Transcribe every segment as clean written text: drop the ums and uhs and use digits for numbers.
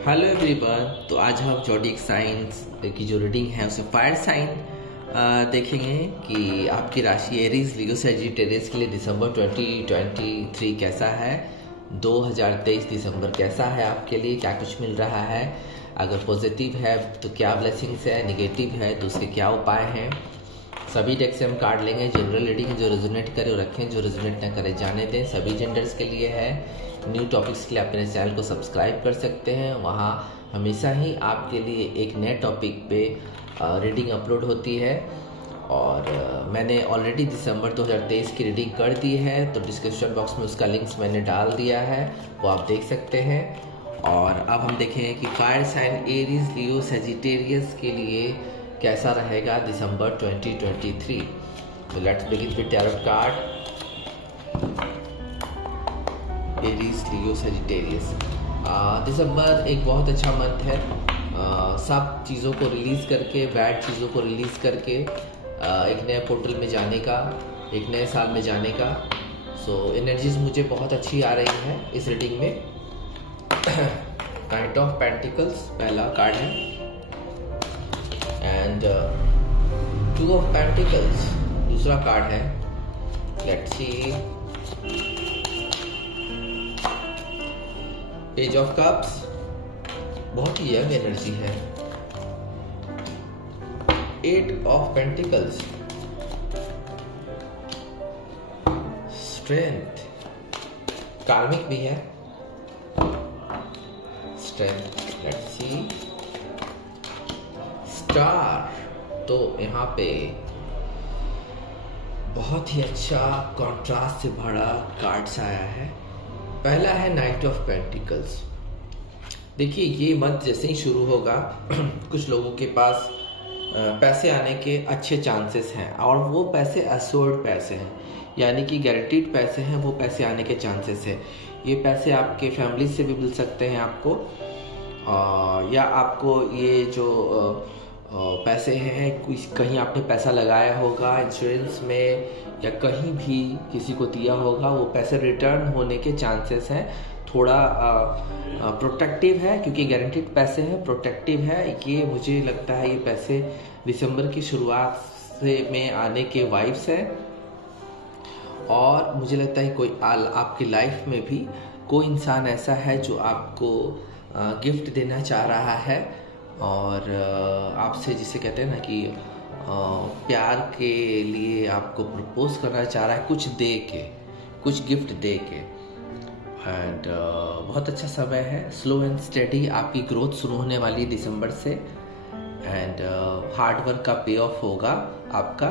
Hello everyone. तो आज हम ज़ोडिएक साइंस की जो रीडिंग है उसे फायर साइन देखेंगे कि आपकी राशि एरीज लियो सजिटेरियस के लिए दिसंबर 2023 कैसा है। 2023 दिसंबर कैसा है आपके लिए, क्या कुछ मिल रहा है। अगर पॉजिटिव है तो क्या ब्लेसिंग्स है, निगेटिव है तो उसके क्या उपाय हैं। सभी डेक से हम कार्ड लेंगे। जनरल रीडिंग जो रेजोनेट करे वो रखें, जो रेजोनेट न करे जाने दें। सभी जेंडर्स के लिए है। न्यू टॉपिक्स के लिए अपने चैनल को सब्सक्राइब कर सकते हैं। वहाँ हमेशा ही आपके लिए एक नए टॉपिक पे रीडिंग अपलोड होती है। और मैंने ऑलरेडी दिसंबर 2023 की रीडिंग कर दी है, तो डिस्क्रिप्शन बॉक्स में उसका लिंक्स मैंने डाल दिया है, वो आप देख सकते हैं। और अब हम देखेंगे कि fire sign Aries Leo Sagittarius के लिए कैसा रहेगा दिसंबर 2023। तो let's begin with tarot card. Aries Leo Sagittarius, दिसंबर एक बहुत अच्छा मंथ है। सब चीज़ों को रिलीज़ करके, बैड चीज़ों को रिलीज़ करके एक नए पोर्टल में जाने का, एक नए साल में जाने का। सो एनर्जीज मुझे बहुत अच्छी आ रही है इस रीडिंग में। नाइट ऑफ पेंटिकल्स पहला कार्ड है एंड 2 ऑफ पेंटिकल्स दूसरा कार्ड है। Let's see. Page of cups बहुत ही यंग एनर्जी है। 8 ऑफ पेंटिकल्स स्ट्रेंथ, कार्मिक भी है। Strength, let's see. स्टार, तो यहाँ पे बहुत ही अच्छा कॉन्ट्रास्ट से भरा कार्ड्स आया है। पहला है नाइट ऑफ पेंटिकल्स। देखिए ये मंथ जैसे ही शुरू होगा कुछ लोगों के पास पैसे आने के अच्छे चांसेस हैं, और वो पैसे अश्योर्ड पैसे हैं, यानी कि गारंटीड पैसे हैं। वो पैसे आने के चांसेस है। ये पैसे आपके फैमिली से भी मिल सकते हैं आपको, या आपको ये जो पैसे हैं कहीं आपने पैसा लगाया होगा इंश्योरेंस में, या कहीं भी किसी को दिया होगा, वो पैसे रिटर्न होने के चांसेस हैं। थोड़ा प्रोटेक्टिव है क्योंकि गारंटीड पैसे हैं, प्रोटेक्टिव है। ये मुझे लगता है ये पैसे दिसंबर की शुरुआत से में आने के वाइब्स है। और मुझे लगता है कोई आपकी लाइफ में भी कोई इंसान ऐसा है जो आपको गिफ्ट देना चाह रहा है, और आपसे जिसे कहते हैं ना कि प्यार के लिए आपको प्रपोज करना चाह रहा है, कुछ दे के, कुछ गिफ्ट दे के। एंड बहुत अच्छा समय है। स्लो एंड स्टेडी आपकी ग्रोथ शुरू होने वाली है दिसंबर से। एंड हार्ड वर्क का पे ऑफ होगा आपका।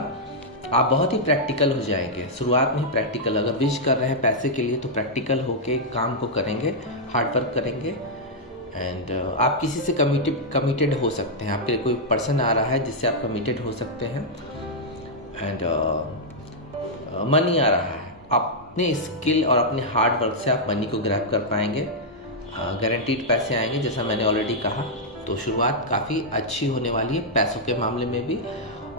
आप बहुत ही प्रैक्टिकल हो जाएंगे। शुरुआत में ही प्रैक्टिकल, अगर विश कर रहे हैं पैसे के लिए तो प्रैक्टिकल होके काम को करेंगे, हार्ड वर्क करेंगे। एंड आप किसी से कमिटेड हो सकते हैं। आपके लिए कोई पर्सन आ रहा है जिससे आप कमिटेड हो सकते हैं। एंड मनी आ रहा है। अपने स्किल और अपने हार्ड वर्क से आप मनी को ग्रैब कर पाएंगे। गारंटीड पैसे आएंगे जैसा मैंने ऑलरेडी कहा। तो शुरुआत काफ़ी अच्छी होने वाली है पैसों के मामले में भी।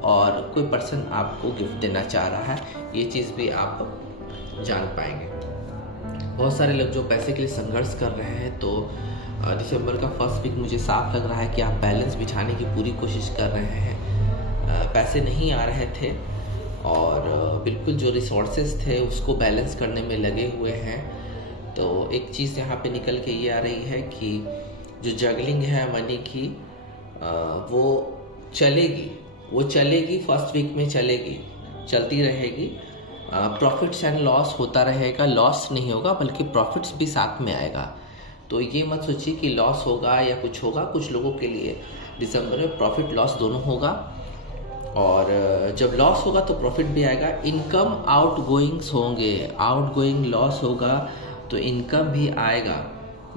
और कोई पर्सन आपको गिफ्ट देना चाह रहा है, ये चीज़ भी आप जान पाएंगे। बहुत सारे लोग जो पैसे के लिए संघर्ष कर रहे हैं, तो दिसंबर का फर्स्ट वीक मुझे साफ लग रहा है कि आप बैलेंस बिठाने की पूरी कोशिश कर रहे हैं। पैसे नहीं आ रहे थे और बिल्कुल जो रिसोर्सेज थे उसको बैलेंस करने में लगे हुए हैं। तो एक चीज़ यहाँ पे निकल के ये आ रही है कि जो जगलिंग है मनी की, वो चलेगी फर्स्ट वीक में, चलेगी, चलती रहेगी। प्रॉफिट्स एंड लॉस होता रहेगा। लॉस नहीं होगा बल्कि प्रॉफिट्स भी साथ में आएगा। तो ये मत सोचिए कि लॉस होगा या कुछ होगा। कुछ लोगों के लिए दिसंबर में प्रॉफिट लॉस दोनों होगा, और जब लॉस होगा तो प्रॉफिट भी आएगा। इनकम आउट गोइंग्स होंगे, आउट गोइंग लॉस होगा तो इनकम भी आएगा।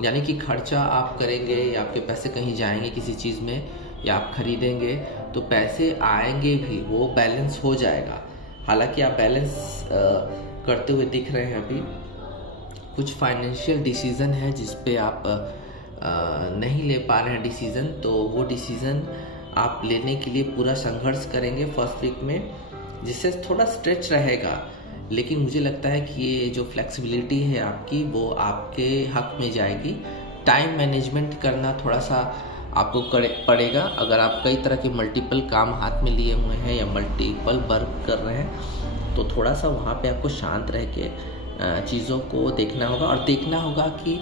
यानी कि खर्चा आप करेंगे या आपके पैसे कहीं जाएंगे किसी चीज़ में, या आप खरीदेंगे तो पैसे आएंगे भी, वो बैलेंस हो जाएगा। हालांकि आप बैलेंस करते हुए दिख रहे हैं अभी। कुछ फाइनेंशियल डिसीज़न है जिस पे आप नहीं ले पा रहे हैं डिसीज़न, तो वो डिसीज़न आप लेने के लिए पूरा संघर्ष करेंगे फर्स्ट वीक में, जिससे थोड़ा स्ट्रेच रहेगा। लेकिन मुझे लगता है कि ये जो फ्लेक्सिबिलिटी है आपकी, वो आपके हक में जाएगी। टाइम मैनेजमेंट करना थोड़ा सा आपको पड़ेगा। अगर आप कई तरह के मल्टीपल काम हाथ में लिए हुए हैं या मल्टीपल वर्क कर रहे हैं तो थोड़ा सा वहाँ पे आपको शांत रह के चीज़ों को देखना होगा, और देखना होगा कि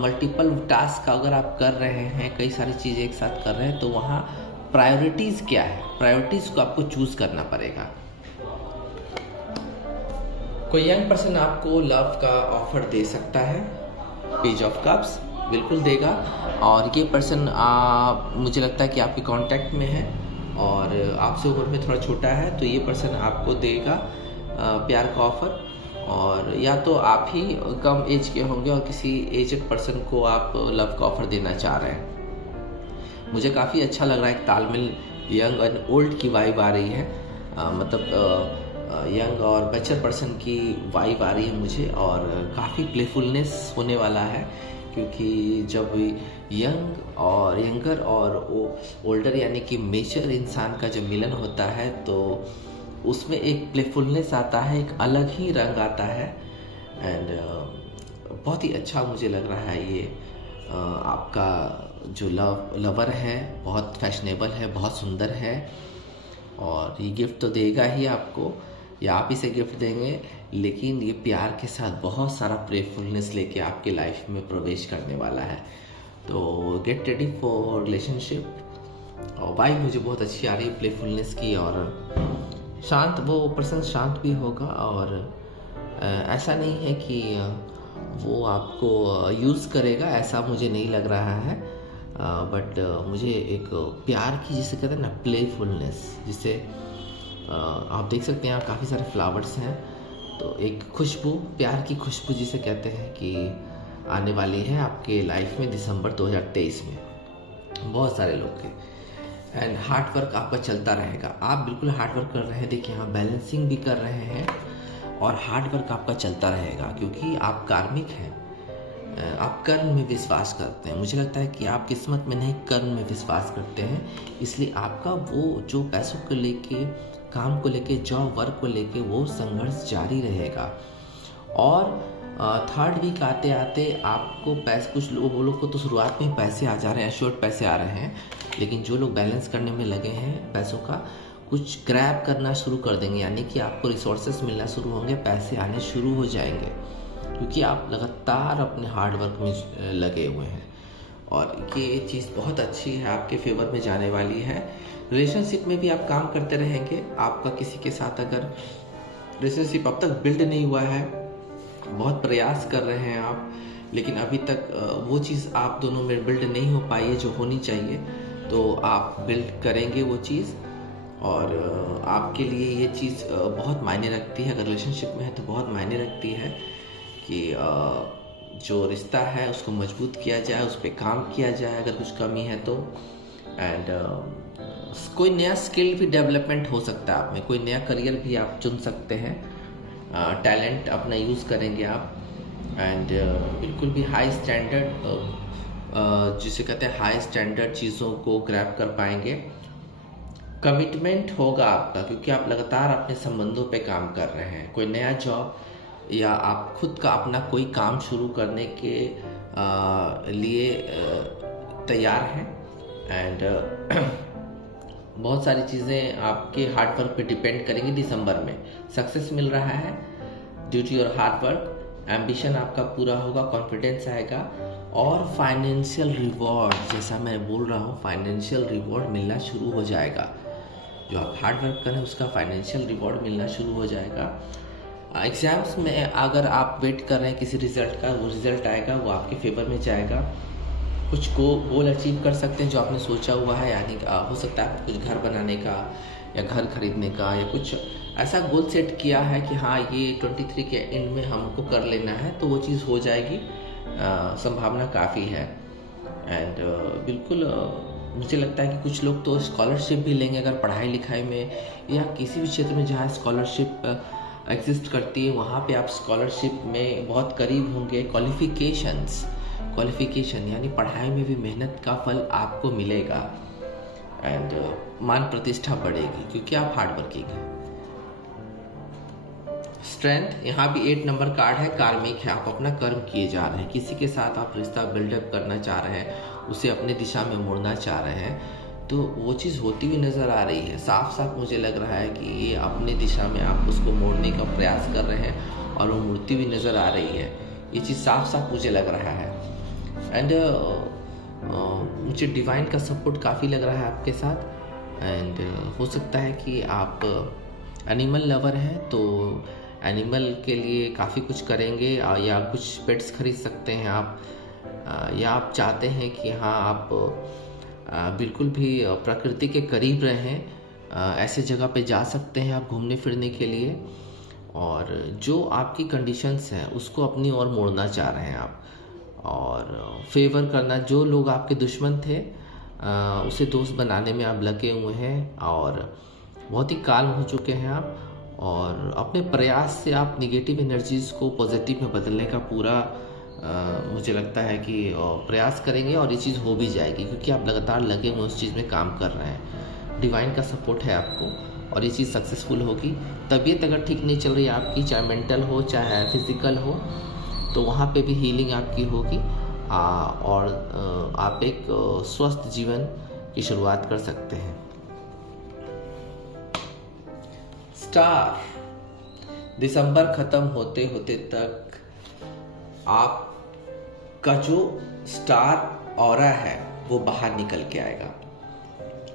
मल्टीपल टास्क अगर आप कर रहे हैं, कई सारी चीज़ें एक साथ कर रहे हैं, तो वहाँ प्रायोरिटीज़ क्या है, प्रायोरिटीज़ को आपको चूज़ करना पड़ेगा। कोई यंग पर्सन आपको लव का ऑफर दे सकता है, पेज ऑफ कप्स बिल्कुल देगा, और ये पर्सन मुझे लगता है कि आपके कांटेक्ट में है और आपसे उम्र में थोड़ा छोटा है, तो ये पर्सन आपको देगा प्यार का ऑफर। और या तो आप ही कम एज के होंगे और किसी एजड पर्सन को आप लव का ऑफर देना चाह रहे हैं। मुझे काफ़ी अच्छा लग रहा है, एक तालमेल यंग एंड ओल्ड की वाइब आ रही है, मतलब यंग और मैच्योर पर्सन की वाइब आ रही है मुझे, और काफ़ी प्लेफुलनेस होने वाला है, क्योंकि जब यंग और यंगर और ओल्डर यानी कि मेच्योर इंसान का जब मिलन होता है तो उसमें एक प्लेफुलनेस आता है, एक अलग ही रंग आता है। एंड बहुत ही अच्छा मुझे लग रहा है ये आपका जो लवर है, बहुत फैशनेबल है, बहुत सुंदर है, और ये गिफ्ट तो देगा ही आपको, या आप इसे गिफ्ट देंगे, लेकिन ये प्यार के साथ बहुत सारा प्लेफुलनेस लेके आपके लाइफ में प्रवेश करने वाला है। तो गेट रेडी फॉर रिलेशनशिप। और वाइब मुझे बहुत अच्छी आ रही है प्लेफुलनेस की, और शांत, वो पर्सन शांत भी होगा, और ऐसा नहीं है कि वो आपको यूज़ करेगा, ऐसा मुझे नहीं लग रहा है। बट मुझे एक प्यार की, जिसे कहते हैं ना प्लेफुलनेस, जिसे आप देख सकते हैं यहाँ काफ़ी सारे फ्लावर्स हैं, तो एक खुशबू, प्यार की खुशबू जिसे कहते हैं कि आने वाली है आपके लाइफ में दिसंबर 2023 में, बहुत सारे लोग के। एंड हार्ड वर्क आपका चलता रहेगा, आप बिल्कुल हार्ड वर्क कर रहे हैं, देखिए यहाँ बैलेंसिंग भी कर रहे हैं, और हार्ड वर्क आपका चलता रहेगा, क्योंकि आप कार्मिक हैं, आप कर्म में विश्वास करते हैं। मुझे लगता है कि आप किस्मत में नहीं, कर्म में विश्वास करते हैं, इसलिए आपका वो जो पैसों को लेके, काम को लेके, जॉब वर्क को लेके वो संघर्ष जारी रहेगा। और थर्ड वीक आते आते आपको पैसे, कुछ वो लोग को तो शुरुआत में पैसे आ जा रहे हैं, एश्योर्ड पैसे आ रहे हैं, लेकिन जो लोग बैलेंस करने में लगे हैं पैसों का, कुछ ग्रैब करना शुरू कर देंगे, यानी कि आपको रिसोर्सेस मिलना शुरू होंगे, पैसे आने शुरू हो जाएंगे, क्योंकि आप लगातार अपने हार्ड वर्क में लगे हुए हैं। और ये चीज़ बहुत अच्छी है, आपके फेवर में जाने वाली है। रिलेशनशिप में भी आप काम करते रहेंगे, आपका किसी के साथ अगर रिलेशनशिप अब तक बिल्ड नहीं हुआ है, बहुत प्रयास कर रहे हैं आप, लेकिन अभी तक वो चीज़ आप दोनों में बिल्ड नहीं हो पाई है जो होनी चाहिए, तो आप बिल्ड करेंगे वो चीज़। और आपके लिए ये चीज़ बहुत मायने रखती है, अगर रिलेशनशिप में है तो बहुत मायने रखती है कि जो रिश्ता है उसको मजबूत किया जाए, उस पर काम किया जाए अगर कुछ कमी है तो। एंड कोई नया स्किल भी डेवलपमेंट हो सकता है आप में, कोई नया करियर भी आप चुन सकते हैं, टैलेंट अपना यूज़ करेंगे आप। एंड बिल्कुल भी हाई स्टैंडर्ड, जिसे कहते हैं हाई स्टैंडर्ड चीज़ों को ग्रैब कर पाएंगे। कमिटमेंट होगा आपका, क्योंकि आप लगातार अपने संबंधों पे काम कर रहे हैं, कोई नया जॉब या आप खुद का अपना कोई काम शुरू करने के लिए तैयार हैं। एंड बहुत सारी चीज़ें आपके हार्ड वर्क पे डिपेंड करेंगी। दिसंबर में सक्सेस मिल रहा है due to your hard work, ambition आपका पूरा होगा, कॉन्फिडेंस आएगा, और फाइनेंशियल रिवॉर्ड, जैसा मैं बोल रहा हूँ, फाइनेंशियल रिवॉर्ड मिलना शुरू हो जाएगा। जो आप हार्ड वर्क करें उसका फाइनेंशियल रिवॉर्ड मिलना शुरू हो जाएगा। एग्ज़ाम्स में अगर आप वेट कर रहे हैं किसी रिज़ल्ट का, वो रिज़ल्ट आएगा, वो आपके फेवर में जाएगा। कुछ गोल अचीव कर सकते हैं जो आपने सोचा हुआ है, यानी हो सकता है कुछ घर बनाने का या घर खरीदने का, या कुछ ऐसा गोल सेट किया है कि हाँ ये 23 के एंड में हमको कर लेना है, तो वो चीज़ हो जाएगी, संभावना काफ़ी है। एंड बिल्कुल मुझे लगता है कि कुछ लोग तो स्कॉलरशिप भी लेंगे, अगर पढ़ाई लिखाई में या किसी भी क्षेत्र में जहाँ स्कॉलरशिप एग्जिस्ट करती है वहाँ पे आप स्कॉलरशिप में बहुत करीब होंगे। क्वालिफिकेशन यानी पढ़ाई में भी मेहनत का फल आपको मिलेगा, एंड मान प्रतिष्ठा बढ़ेगी, क्योंकि आप हार्ड वर्किंग हैं। स्ट्रेंथ, यहाँ भी 8 नंबर कार्ड है, कार्मिक है, आप अपना कर्म किए जा रहे हैं, किसी के साथ आप रिश्ता बिल्डअप करना चाह रहे हैं, उसे अपने दिशा में मोड़ना चाह रहे हैं, तो वो चीज़ होती हुई नज़र आ रही है। साफ साफ मुझे लग रहा है कि ये अपने दिशा में आप उसको मोड़ने का प्रयास कर रहे हैं और वो मुड़ती हुई नज़र आ रही है। ये चीज़ साफ साफ मुझे लग रहा है। एंड मुझे डिवाइन का सपोर्ट काफ़ी लग रहा है आपके साथ। एंड हो सकता है कि आप एनिमल लवर हैं, तो एनिमल के लिए काफ़ी कुछ करेंगे, या कुछ पेट्स खरीद सकते हैं आप, या आप चाहते हैं कि हाँ आप बिल्कुल भी प्रकृति के करीब रहें, ऐसे जगह पे जा सकते हैं आप घूमने फिरने के लिए, और जो आपकी कंडीशंस हैं उसको अपनी ओर मोड़ना चाह रहे हैं आप, और फेवर करना, जो लोग आपके दुश्मन थे उसे दोस्त बनाने में आप लगे हुए हैं, और बहुत ही काल्म हो चुके हैं आप, और अपने प्रयास से आप निगेटिव एनर्जीज़ को पॉजिटिव में बदलने का पूरा मुझे लगता है कि प्रयास करेंगे, और ये चीज़ हो भी जाएगी क्योंकि आप लगातार लगे हुए उस चीज़ में काम कर रहे हैं। डिवाइन का सपोर्ट है आपको, और ये चीज़ सक्सेसफुल होगी। तबीयत अगर ठीक नहीं चल रही है आपकी, चाहे मेंटल हो चाहे फिजिकल हो, तो वहाँ पे भी हीलिंग आपकी होगी, और आप एक स्वस्थ जीवन की शुरुआत कर सकते हैं। स्टार, दिसंबर ख़त्म होते होते तक आपका जो स्टार ऑरा है वो बाहर निकल के आएगा।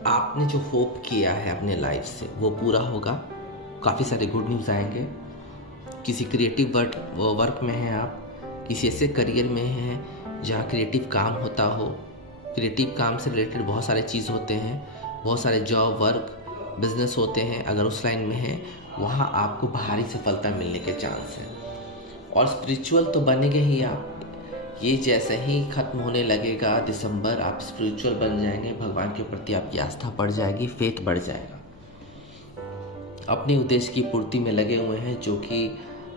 आपने जो होप किया है अपने लाइफ से वो पूरा होगा। काफ़ी सारे गुड न्यूज़ आएंगे। किसी क्रिएटिव वर्क में हैं आप, किसी ऐसे करियर में हैं जहाँ क्रिएटिव काम होता हो। क्रिएटिव काम से रिलेटेड बहुत सारे चीज़ होते हैं, बहुत सारे जॉब, वर्क, बिजनेस होते हैं। अगर उस लाइन में हैं, वहाँ आपको भारी सफलता मिलने के चांस हैं। और स्पिरिचुअल तो बनेंगे ही आप। ये जैसे ही ख़त्म होने लगेगा दिसंबर, आप स्पिरिचुअल बन जाएंगे, भगवान के प्रति आपकी आस्था बढ़ जाएगी, फेथ बढ़ जाएगा। अपने उद्देश्य की पूर्ति में लगे हुए हैं, जो कि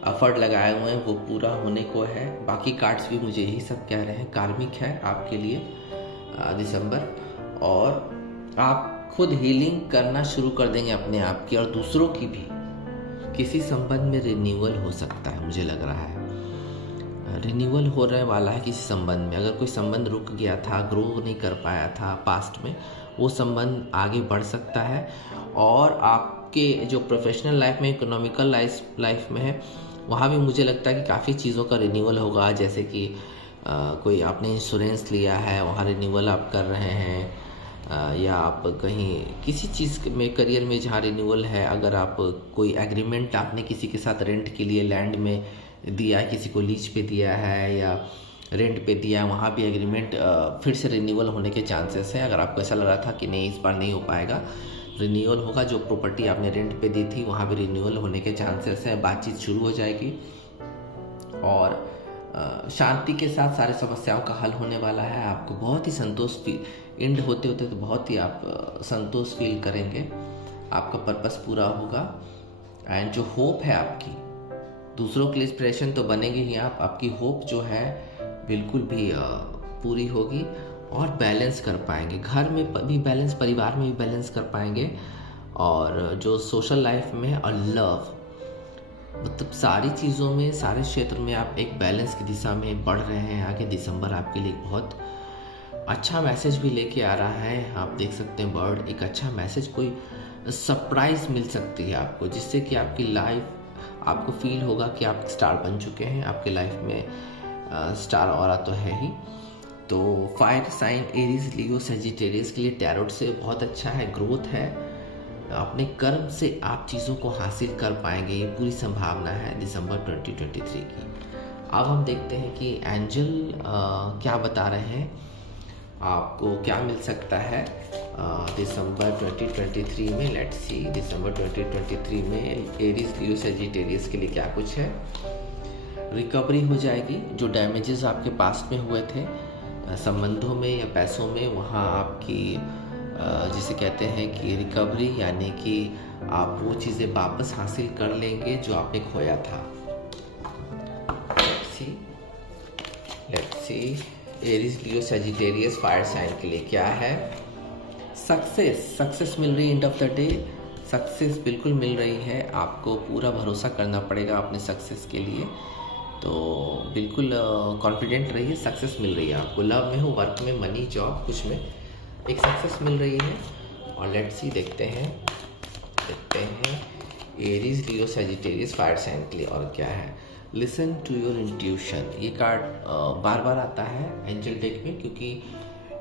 एफर्ट लगाए हुए हैं वो पूरा होने को है। बाकी कार्ड्स भी मुझे यही सब कह रहे हैं, कार्मिक है आपके लिए दिसंबर, और आप खुद हीलिंग करना शुरू कर देंगे अपने आप की और दूसरों की भी। किसी संबंध में रिन्यूअल हो सकता है, मुझे लग रहा है रिन्यूअल होने वाला है किसी संबंध में। अगर कोई संबंध रुक गया था, ग्रो नहीं कर पाया था पास्ट में, वो संबंध आगे बढ़ सकता है। और आपके जो प्रोफेशनल लाइफ में, इकोनॉमिकल लाइफ में है, वहाँ भी मुझे लगता है कि काफ़ी चीज़ों का रिन्यूअल होगा। जैसे कि कोई आपने इंश्योरेंस लिया है, वहाँ रिन्यूअल आप कर रहे हैं, या आप कहीं किसी चीज़ में करियर में जहाँ रिन्यूअल है। अगर आप कोई एग्रीमेंट आपने किसी के साथ रेंट के लिए लैंड में दिया है, किसी को लीज पे दिया है या रेंट पे दिया है, वहाँ भी एग्रीमेंट फिर से रिन्यूअल होने के चांसेस हैं। अगर आपको ऐसा लग रहा था कि नहीं इस बार नहीं हो पाएगा, रिन्यूअल होगा। जो प्रॉपर्टी आपने रेंट पे दी थी वहाँ भी रिन्यूअल होने के चांसेस हैं। बातचीत शुरू हो जाएगी, और शांति के साथ सारे समस्याओं का हल होने वाला है। आपको बहुत ही संतोष फील, एंड होते होते तो बहुत ही आप संतोष फील करेंगे। आपका पर्पस पूरा होगा। एंड जो होप है आपकी, दूसरों के लिए इंस्पिरेशन तो बनेंगे ही आप। आपकी होप जो है बिल्कुल भी पूरी होगी, और बैलेंस कर पाएंगे। घर में भी बैलेंस, परिवार में भी बैलेंस कर पाएंगे, और जो सोशल लाइफ में और लव, मतलब सारी चीज़ों में, सारे क्षेत्र में आप एक बैलेंस की दिशा में बढ़ रहे हैं आगे। दिसंबर आपके लिए बहुत अच्छा मैसेज भी लेके आ रहा है। आप देख सकते हैं बर्ड, एक अच्छा मैसेज, कोई सरप्राइज़ मिल सकती है आपको, जिससे कि आपकी लाइफ, आपको फील होगा कि आप स्टार बन चुके हैं। आपके लाइफ में स्टार ऑरा तो है ही। तो fire sign Aries, Leo, Sagittarius के लिए टैरोट से बहुत अच्छा है, ग्रोथ है। अपने कर्म से आप चीज़ों को हासिल कर पाएंगे, ये पूरी संभावना है दिसंबर 2023 की। अब हम देखते हैं कि एंजल क्या बता रहे हैं, आपको क्या मिल सकता है दिसंबर 2023 में। लेट्स सी, दिसंबर 2023 में एरीज, लियो, सेजिटेरियस के लिए क्या कुछ है। रिकवरी हो जाएगी। जो डैमेजेस आपके पास्ट में हुए थे संबंधों में या पैसों में, वहाँ आपकी जिसे कहते हैं कि रिकवरी, यानी कि आप वो चीज़ें वापस हासिल कर लेंगे जो आपने खोया था। Let's see Aries, Leo, Sagittarius fire sign के लिए क्या है। सक्सेस मिल रही है end of the day. Success बिल्कुल मिल रही है, आपको पूरा भरोसा करना पड़ेगा अपने सक्सेस के लिए। तो बिल्कुल कॉन्फिडेंट रहिए, सक्सेस मिल रही है आपको। लव में हो, वर्क में, मनी, जॉब, कुछ में एक सक्सेस मिल रही है। और लेट्स सी, देखते हैं Aries, Leo, Sagittarius, fire sign के लिए और क्या है। लिसन टू योर इंट्यूशन, ये कार्ड बार बार आता है एंजल डेक में, क्योंकि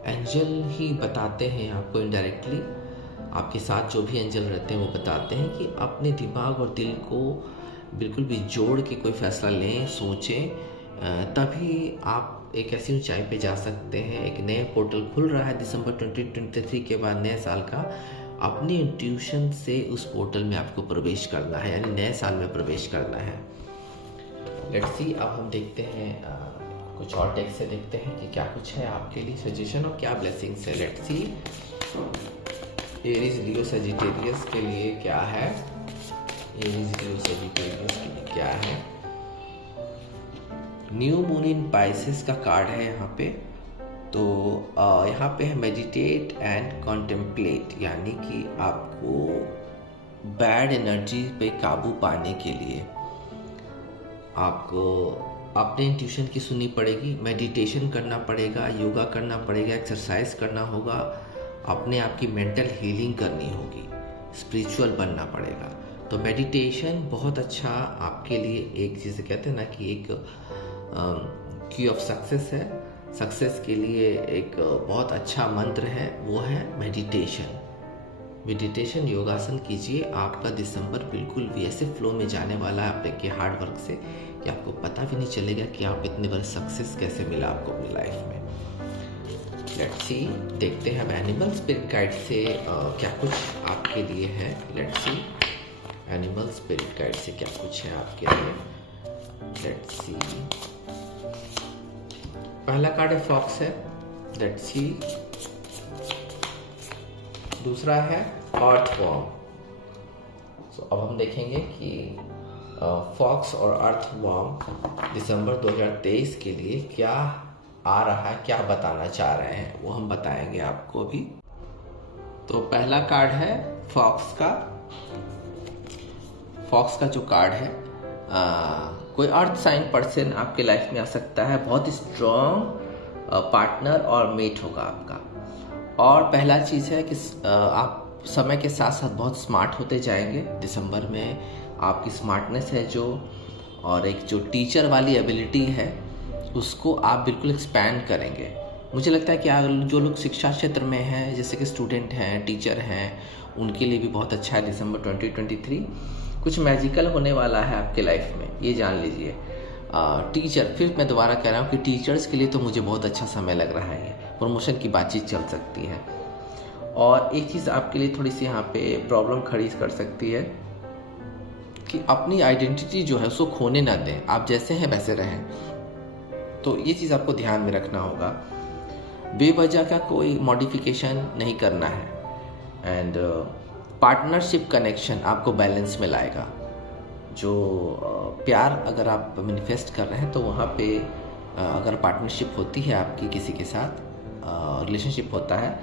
एंजल ही बताते हैं आपको इनडायरेक्टली। आपके साथ जो भी एंजल रहते हैं वो बताते हैं कि अपने दिमाग और दिल को बिल्कुल भी जोड़ के कोई फैसला लें, सोचें, तभी आप एक ऐसी ऊंचाई पे जा सकते हैं। एक नया पोर्टल खुल रहा है दिसंबर 2023 के बाद, नए साल का। अपनी इंट्यूशन से उस पोर्टल में आपको प्रवेश करना है, यानी नए साल में प्रवेश करना है। लेट्स सी, अब हम देखते हैं कुछ और टेक्स्ट से देखते हैं कि क्या कुछ है आपके लिए सजेशन और क्या ब्लेसिंग्स है। Let's see, Aries, Leo, Sagittarius के लिए क्या है। एरीज, लियो, सजिटेरियस के लिए क्या है। न्यू मून इन पाइसेस का कार्ड है यहाँ पे। तो यहाँ पे है मेडिटेट एंड कॉन्टेम्पलेट, यानी कि आपको बैड एनर्जी पे काबू पाने के लिए आपको अपने इंट्यूशन की सुननी पड़ेगी, मेडिटेशन करना पड़ेगा, योगा करना पड़ेगा, एक्सरसाइज करना होगा, अपने आप की मेंटल हीलिंग करनी होगी, स्पिरिचुअल बनना पड़ेगा। तो मेडिटेशन बहुत अच्छा आपके लिए, एक चीज़ कहते हैं ना कि एक की ऑफ सक्सेस है। सक्सेस के लिए एक बहुत अच्छा मंत्र है, वो है मेडिटेशन। मेडिटेशन, योगासन कीजिए। आपका दिसंबर बिल्कुल भी ऐसे फ्लो में जाने वाला है आपके हार्ड वर्क से कि आपको पता भी नहीं चलेगा कि आप इतने बड़े सक्सेस कैसे मिला आपको अपनी लाइफ में। लेट्स सी, देखते हैं अब एनिमल स्पिरिट गाइड से क्या कुछ आपके लिए है। Let's see, animal spirit guide से क्या कुछ है आपके लिए। लेट्स सी, पहला कार्ड है फॉक्स है। लेट्स सी, दूसरा है अर्थवॉर्म। सो अब हम देखेंगे कि फॉक्स और अर्थवॉर्म दिसंबर 2023 के लिए क्या आ रहा है, क्या बताना चाह रहे हैं, वो हम बताएंगे आपको अभी। तो पहला कार्ड है फॉक्स का। फॉक्स का जो कार्ड है, कोई अर्थ साइन पर्सन आपके लाइफ में आ सकता है, बहुत स्ट्रॉन्ग पार्टनर और मेट होगा आपका। और पहला चीज़ है कि आप समय के साथ साथ बहुत स्मार्ट होते जाएंगे दिसंबर में। आपकी स्मार्टनेस है जो, और एक जो टीचर वाली एबिलिटी है, उसको आप बिल्कुल एक्सपैंड करेंगे। मुझे लगता है कि जो लोग शिक्षा क्षेत्र में हैं, जैसे कि स्टूडेंट हैं, टीचर हैं, उनके लिए भी बहुत अच्छा है दिसंबर 2023। कुछ मैजिकल होने वाला है आपके लाइफ में, ये जान लीजिए। टीचर, फिर मैं दोबारा कह रहा हूँ कि टीचर्स के लिए तो मुझे बहुत अच्छा समय लग रहा है। प्रमोशन की बातचीत चल सकती है। और एक चीज़ आपके लिए थोड़ी सी यहाँ पे प्रॉब्लम खड़ी कर सकती है कि अपनी आइडेंटिटी जो है उसको खोने ना दें, आप जैसे हैं वैसे रहें। तो ये चीज़ आपको ध्यान में रखना होगा। बेवजह का कोई मॉडिफिकेशन नहीं करना है। एंड पार्टनरशिप कनेक्शन आपको बैलेंस में लाएगा। जो प्यार अगर आप मैनिफेस्ट कर रहे हैं, तो वहाँ पे अगर पार्टनरशिप होती है आपकी किसी के साथ, रिलेशनशिप होता है,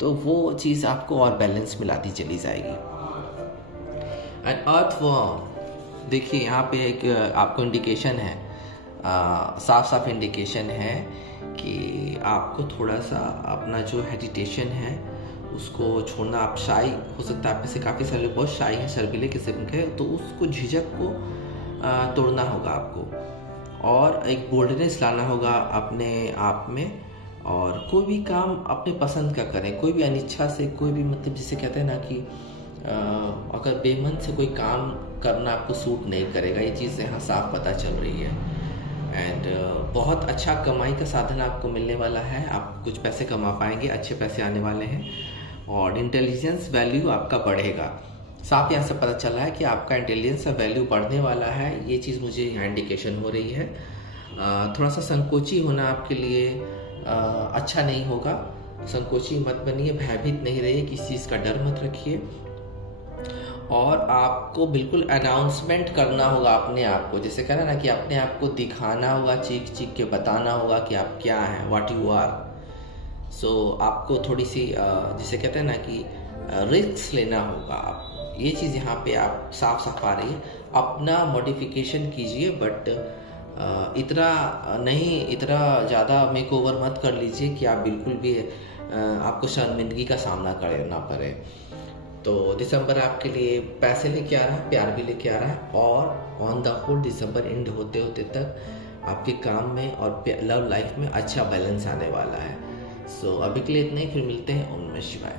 तो वो चीज़ आपको और बैलेंस में लाती चली जाएगी। एंड अर्थवॉर्म, देखिए यहाँ पे एक आपको इंडिकेशन है, साफ साफ इंडिकेशन है कि आपको थोड़ा सा अपना जो हेजिटेशन है उसको छोड़ना। आप शाई हो सकता है, आप में से काफ़ी सारे लोग बहुत शाई हैं, शर्मीले किस्म के, तो उसको झिझक को तोड़ना होगा आपको, और एक बोल्डनेस लाना होगा अपने आप में। और कोई भी काम अपने पसंद का करें, कोई भी अनिच्छा से, कोई भी मतलब जिसे कहते हैं ना कि अगर बेमन से कोई काम करना आपको सूट नहीं करेगा, ये चीज़ यहाँ साफ पता चल रही है। एंड बहुत अच्छा कमाई का साधन आपको मिलने वाला है, आप कुछ पैसे कमा पाएंगे, अच्छे पैसे आने वाले हैं, और इंटेलिजेंस वैल्यू आपका बढ़ेगा। साफ यहाँ से पता चल रहा है कि आपका इंटेलिजेंस का वैल्यू बढ़ने वाला है, ये चीज़ मुझे यहाँ इंडिकेशन हो रही है। थोड़ा सा संकोची होना आपके लिए अच्छा नहीं होगा। संकोची मत बनिए, भयभीत नहीं रहिए, किसी चीज़ का डर मत रखिए। और आपको बिल्कुल अनाउंसमेंट करना होगा अपने आप को, जैसे कहना ना कि अपने आप को दिखाना होगा, चीख चीख के बताना होगा कि आप क्या हैं, व्हाट यू आर। सो आपको थोड़ी सी जिसे कहते हैं ना कि रिस्क लेना होगा। ये चीज़ यहाँ पे आप साफ साफ आ रही है। अपना मॉडिफिकेशन कीजिए, बट इतना नहीं, इतना ज़्यादा मेकओवर मत कर लीजिए कि आप बिल्कुल भी आपको शर्मिंदगी का सामना करना पड़े। तो दिसंबर आपके लिए पैसे लेके आ रहा है, प्यार भी लेके आ रहा है, और ऑन द होल दिसंबर एंड होते होते तक आपके काम में और लव लाइफ में अच्छा बैलेंस आने वाला है। सो अभी के लिए इतना ही, फिर मिलते हैं। ओम नमः शिवाय।